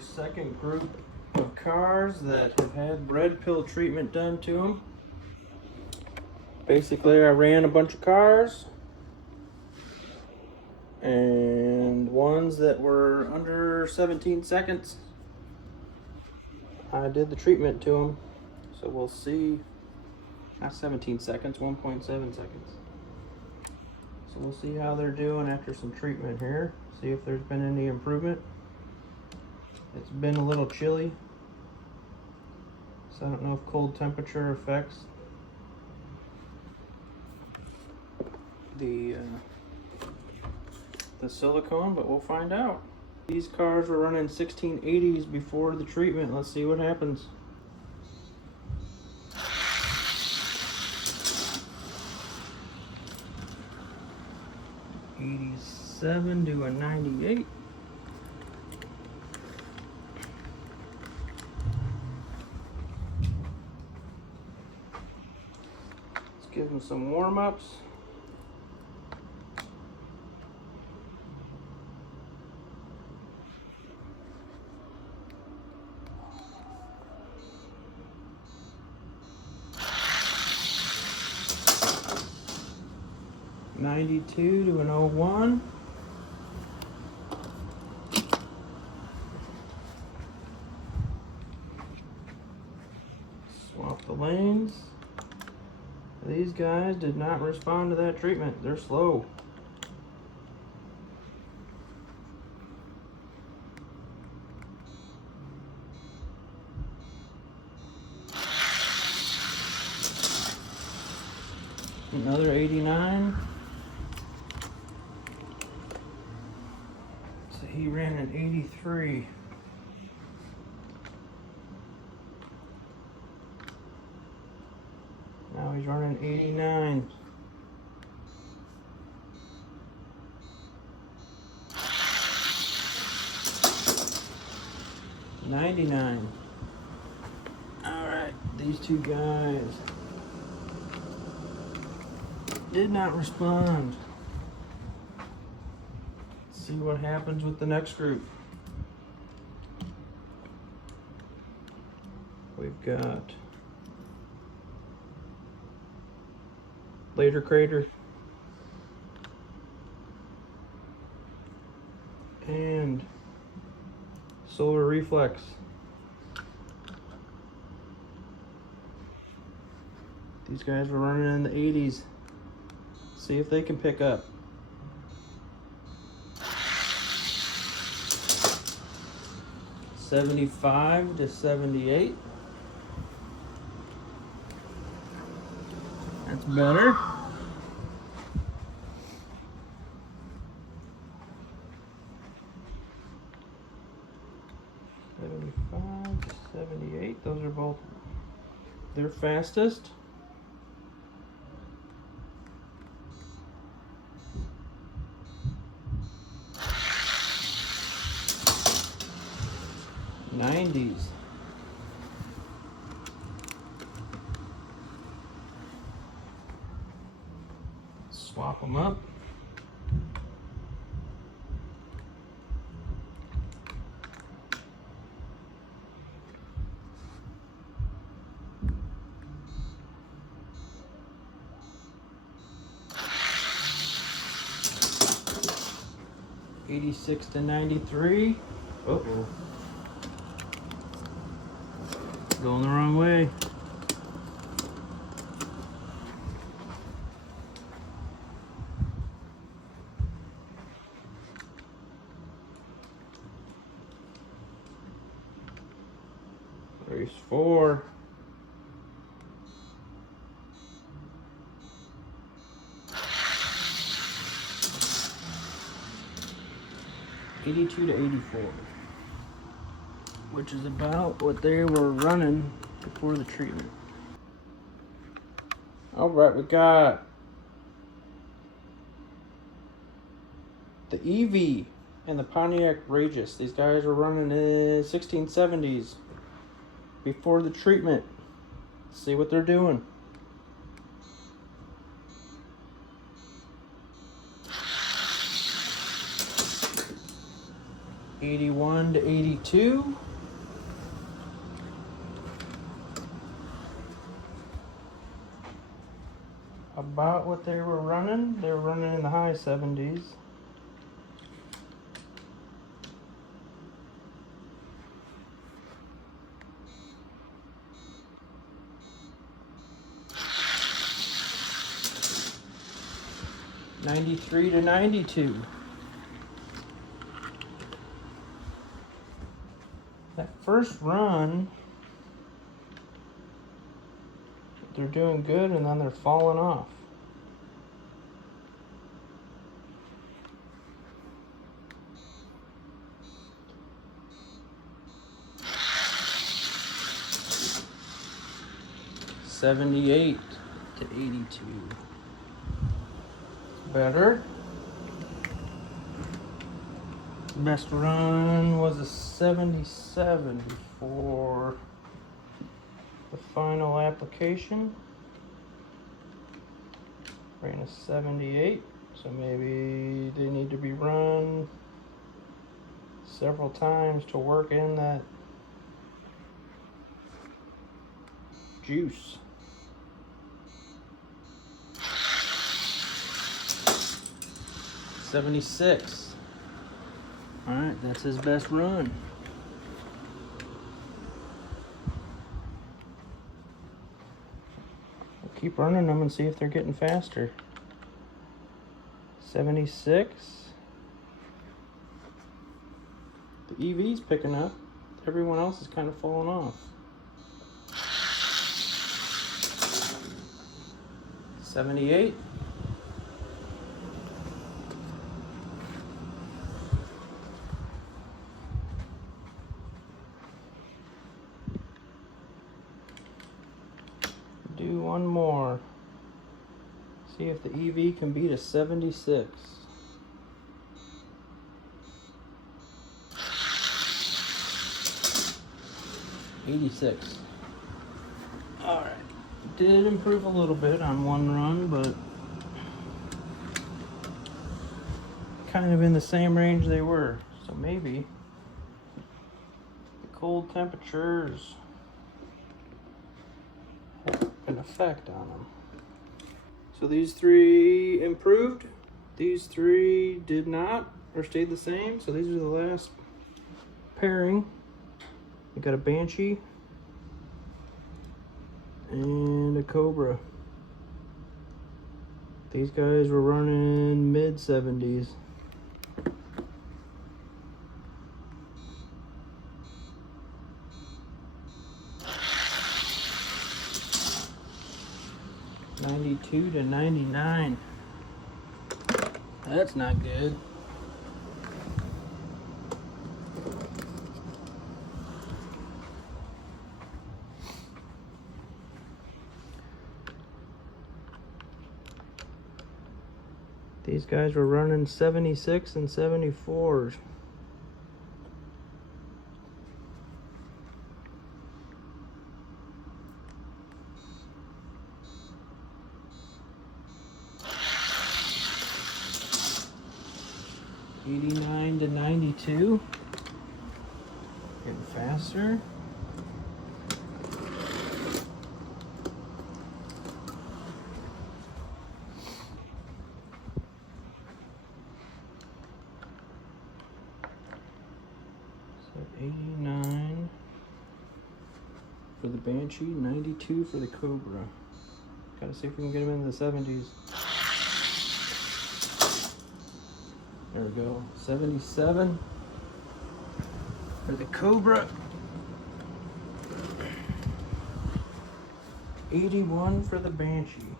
second group of cars that have had red pill treatment done to them. Basically, I ran a bunch of cars, and ones that were under 17 seconds, I did the treatment to them. So we'll see, not 17 seconds, 1.7 seconds. So we'll see how they're doing after some treatment here. See if there's been any improvement. It's been a little chilly, so I don't know if cold temperature affects the silicone, but we'll find out. These cars were running 1680s before the treatment. Let's see what happens. '87 to a '98. Let's give them some warm-ups. '92 to an '01. Swap the lanes. These guys did not respond to that treatment. They're slow. Another '89. So he ran an '83. Now he's running '89. '99. All right, these two guys did not respond. Let's see what happens with the next group. We've got Later Crater and Solar Reflex. These guys were running in the '80s. See if they can pick up. '75 to '78. That's better. '75 to '78. Those are both their fastest. '90s. Swap them up. '86 to '93. Uh-oh. Going the wrong way. Race 4. '82 to '84. Which is about what they were running before the treatment. All right, we got the EV and the Pontiac Regis. These guys were running in 1670s before the treatment. Let's see what they're doing. 81 to 82. About what they were running. They were running in the high 70s. '93 to '92. That first run, they're doing good and then they're falling off. '78 to '82. Better. Best run was a 77 before the final application. Ran a 78, so maybe they need to be run several times to work in that juice. '76. Alright, that's his best run. We'll keep running them and see if they're getting faster. 76. The EV's picking up. Everyone else is kind of falling off. 78. Do one more. See if the EV can beat a 76. '86. Alright. Did improve a little bit on one run, but kind of in the same range they were. So maybe the cold temperatures have an effect on them. So these three improved. These three did not, or stayed the same. So these are the last pairing. We got a Banshee and a Cobra. These guys were running mid 70s. '92 to '99. That's not good. These guys were running 76 and 74s. '89 to '92. Getting faster. So 89 for the Banshee, 92 for the Cobra. Gotta see if we can get them into the 70s. There we go. 77 for the Cobra. 81 for the Banshee.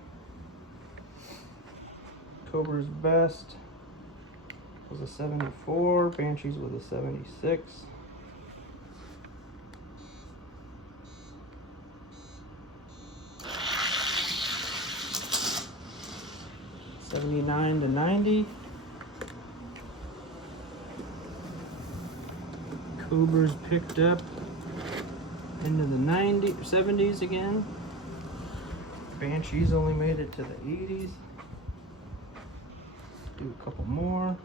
Cobra's best was a 74. Banshee's with a 76. '79 to '90. Cobra's picked up into the 70s again. Banshee's only made it to the 80s. Do a couple more.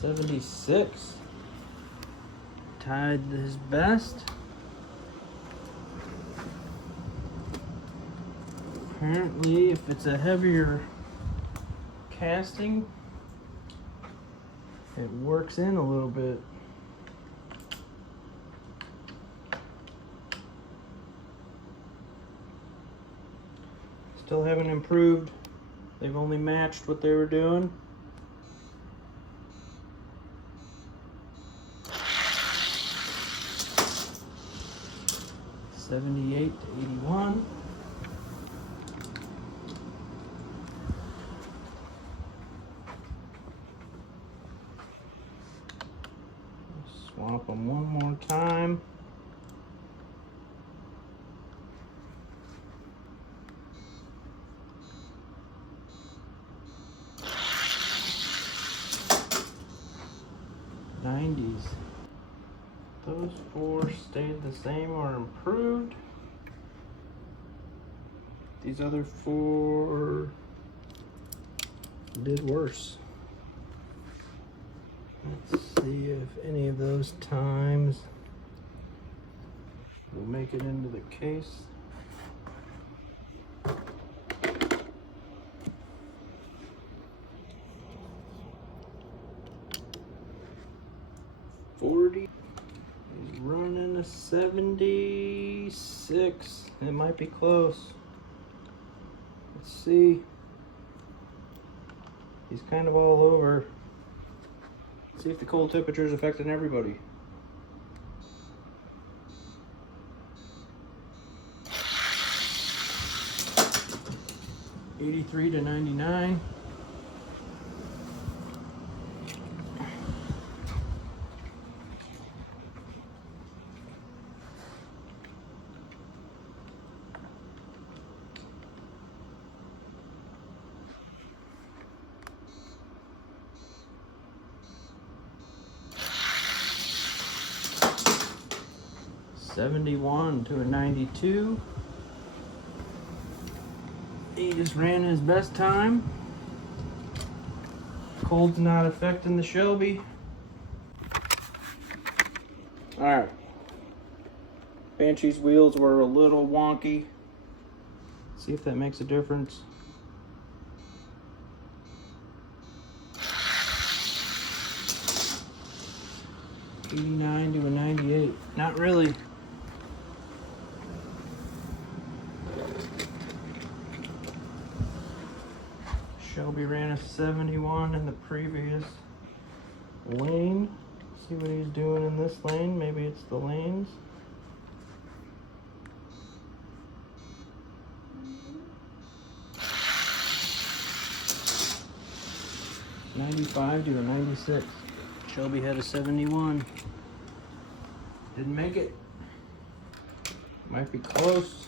76. Tied his best. Apparently, if it's a heavier casting, it works in a little bit. Still haven't improved. They've only matched what they were doing. $78 to $81. Swap them one more time. '90s. Those four stayed the same or improved. These other four did worse. Let's see if any of those times will make it into the case. $40. He's running a 76. It might be close. Let's see. He's kind of all over. Let's see if the cold temperature is affecting everybody. $83 to $99. $71 to a $92. He just ran his best time. Cold's not affecting the Shelby. Alright. Banshee's wheels were a little wonky. See if that makes a difference. $89 to a $98. Not really. Shelby ran a 71 in the previous lane. See what he's doing in this lane. Maybe it's the lanes. $95 to a $96. Shelby had a 71. Didn't make it. Might be close.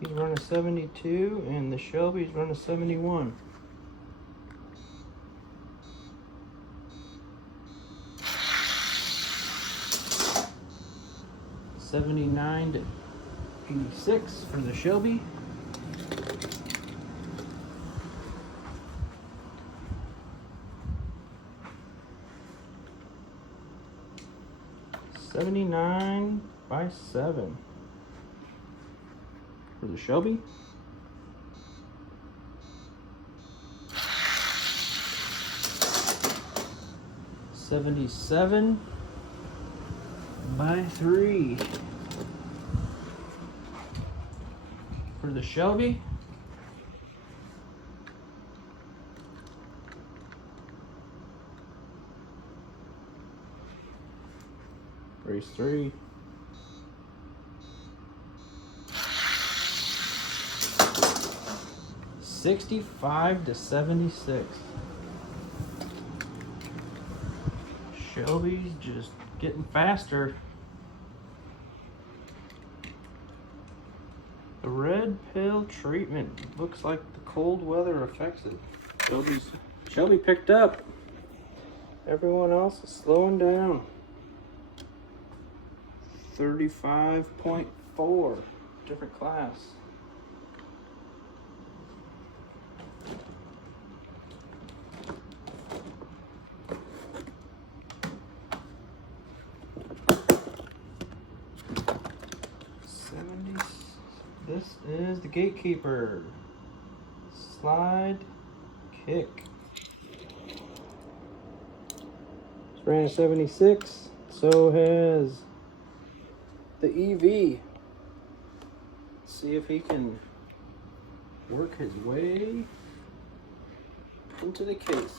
He's run a 72 and the Shelby's run a 71. $79 to $86 for the Shelby. $79 by 7 for the Shelby. $77 by 3 for the Shelby. Race 3. $65 to $76. Shelby's just getting faster. The red pill treatment looks like the cold weather affects it. Shelby picked up. Everyone else is slowing down. 35.4, different class. This is the Gatekeeper. Slide kick. It's ran a 76. So has the EV. Let's see if he can work his way into the case.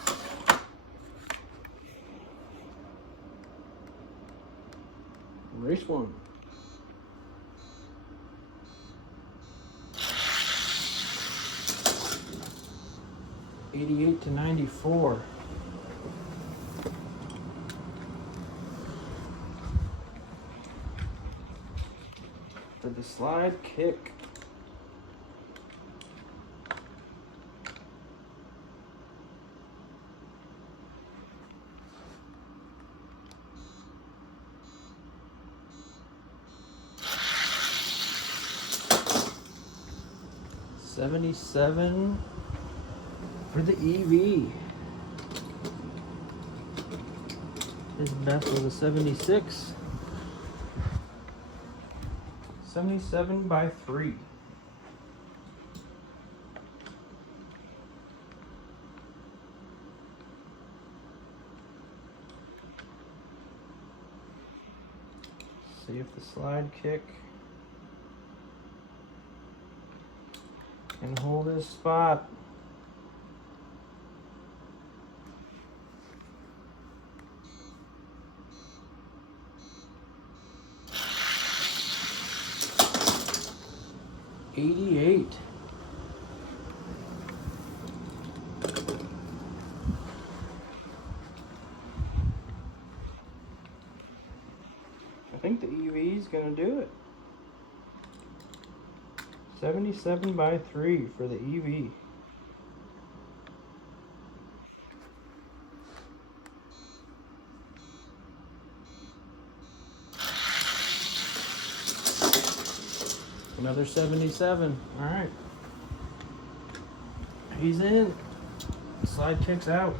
Race 1. '88 to '94. For the slide kick. '77 for the EV. His best was a 76. 77 by 3. See if the slide kick can hold his spot. '88. I think the EV is gonna do it. 77 by 3 for the EV. Another 77. All right. He's in. Slide kicks out.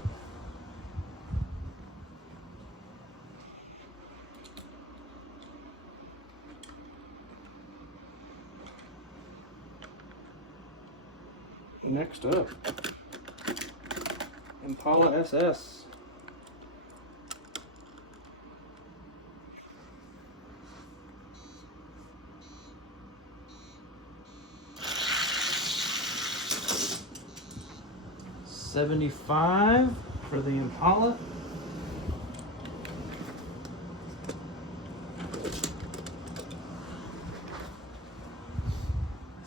Next up, Impala SS. $75 for the Impala.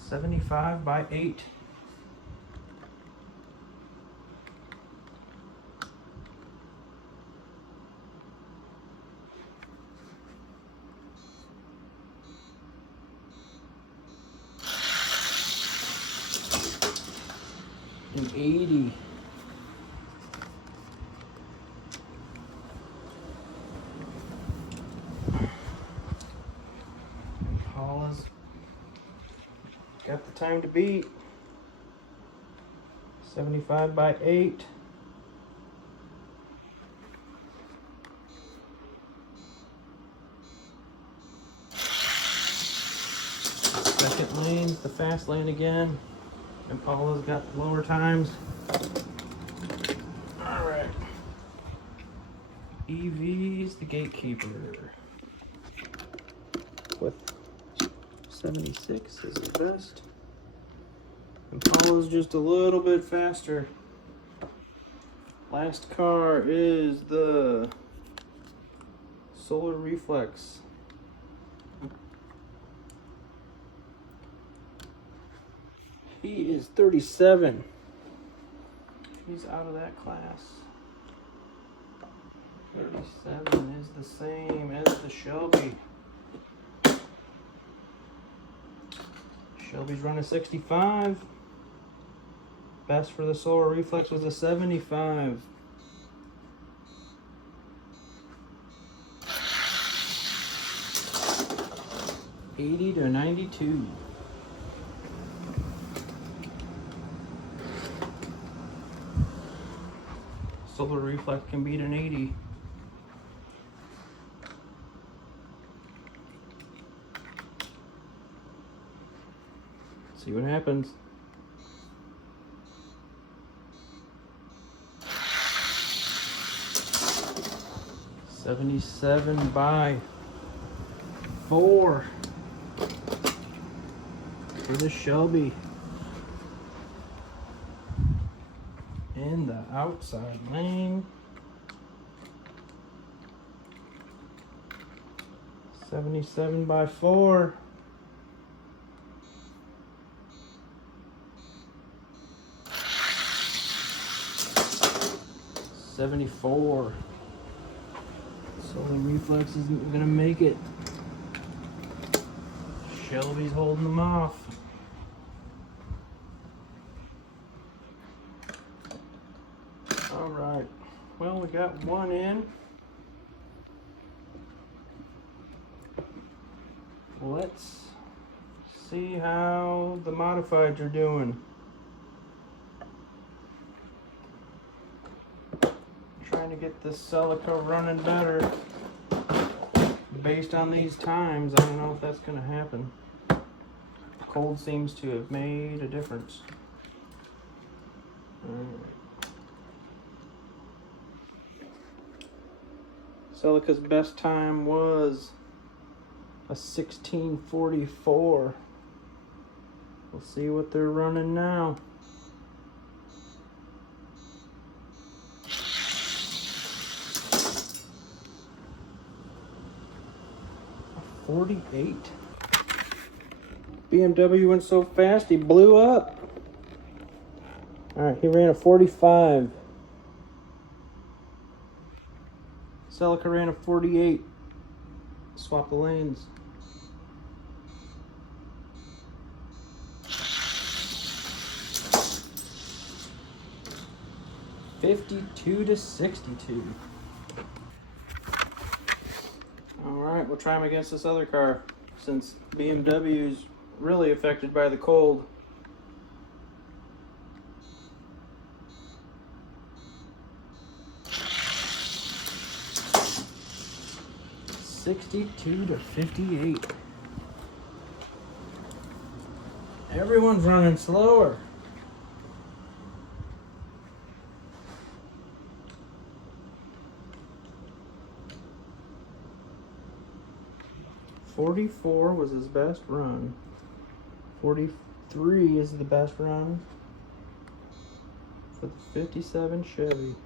$75 by 8. And 80. Impala's got the time to beat. 75 by 8. Second lane's the fast lane again. Impala's got lower times. Alright. EV's the Gatekeeper. With 76 is the best. Impala's just a little bit faster. Last car is the Solar Reflex. He is 37. He's out of that class. 37 is the same as the Shelby. Shelby's running 65. Best for the Solar Reflex was a 75. $80 to $92. Solar Reflex can beat an 80. See what happens. $77 by 4 for the Shelby. In the outside lane. 77 by 4. $74. Solar Reflex isn't gonna make it. Shelby's holding them off. All right. Well, we got one in. Let's see how the modifieds are doing. Trying to get this Celica running better. Based on these times, I don't know if that's going to happen. Cold seems to have made a difference. Celica's best time was a 16:44. We'll see what they're running now. A 48. BMW went so fast he blew up. Alright, he ran a 45. Celica ran a 48. Swap the lanes. $52-62. Alright, we'll try him against this other car since BMW's really affected by the cold. $62-58. Everyone's running slower. $44 was his best run. 43 is the best run for the 57 Chevy.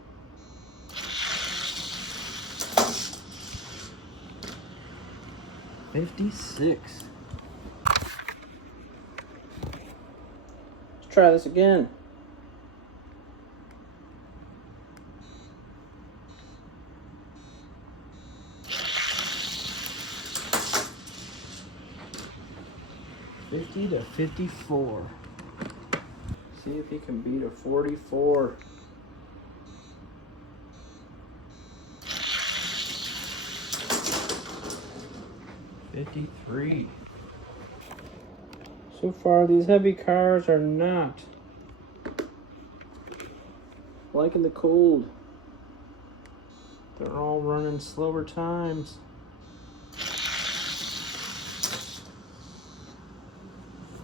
$56. Let's try this again. $50-54. See if he can beat a 44. $53. So far, these heavy cars are not liking the cold. They're all running slower times.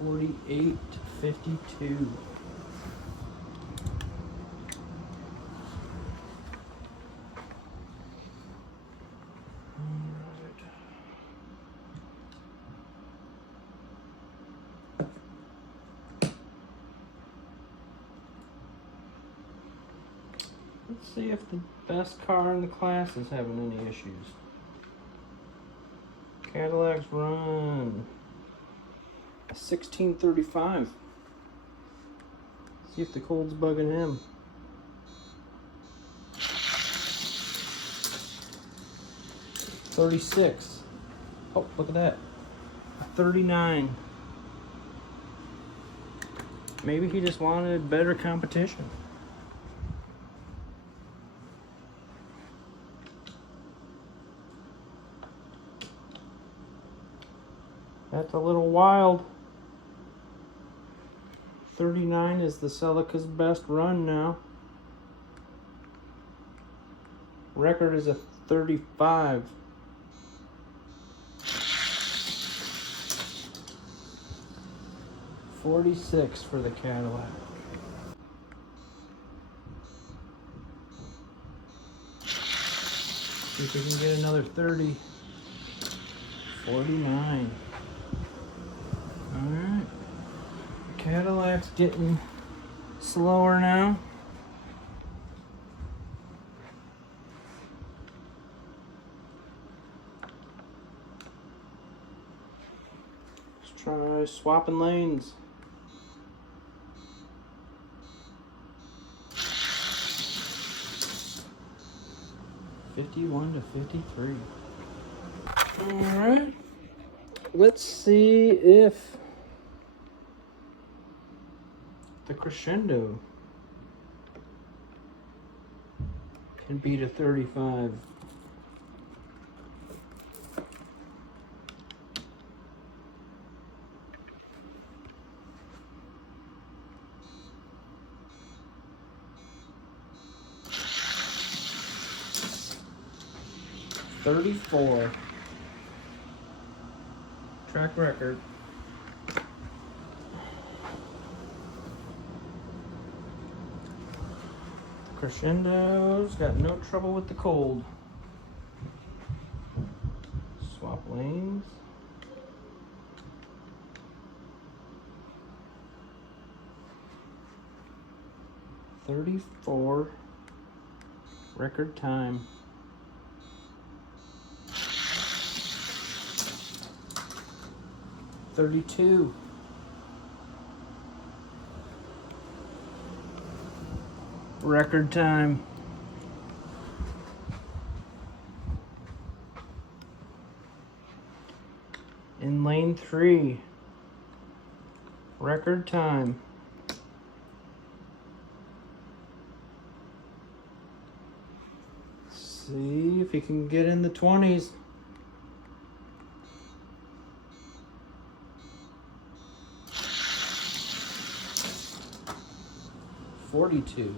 $48-52. Let's see if the best car in the class is having any issues. Cadillac's run a 16:35. See if the cold's bugging him. $36. Oh, look at that. A 39. Maybe he just wanted better competition. That's a little wild. 39 is the Celica's best run now. Record is a 35. 46 for the Cadillac. See if we can get another 30. 49. Alright. Cadillac's getting slower now. Let's try swapping lanes. $51 to $53. Alright. Let's see if the Crescendo can beat a 35. $34. Track record. Crescendo's got no trouble with the cold. Swap lanes. $34 record time. $32. Record time. In lane 3. Record time. See if he can get in the 20s. $42.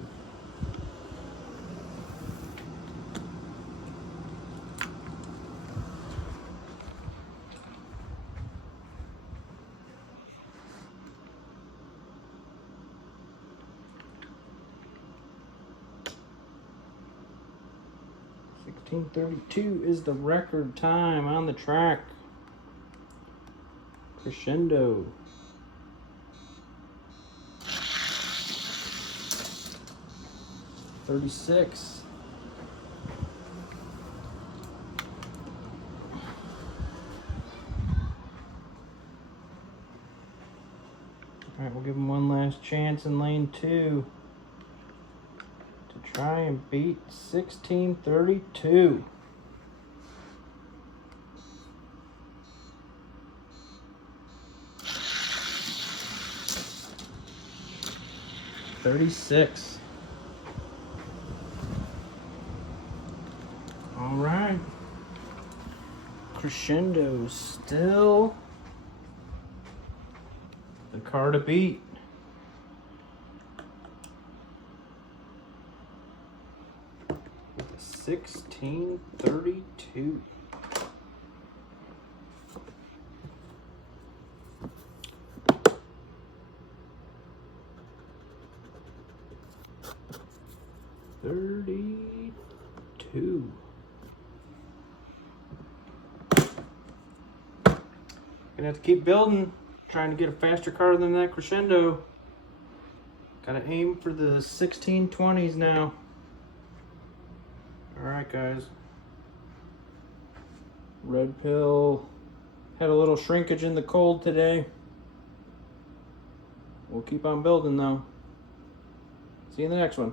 $16:32 is the record time on the track. Crescendo. $36. All right, we'll give him one last chance in lane 2 to try and beat 16:32. $36. All right. Crescendo still the car to beat. With 16:32. $32. Gonna have to keep building, trying to get a faster car than that Crescendo. Gotta aim for the 1620s now. Alright guys. Red Pill had a little shrinkage in the cold today. We'll keep on building though. See you in the next one.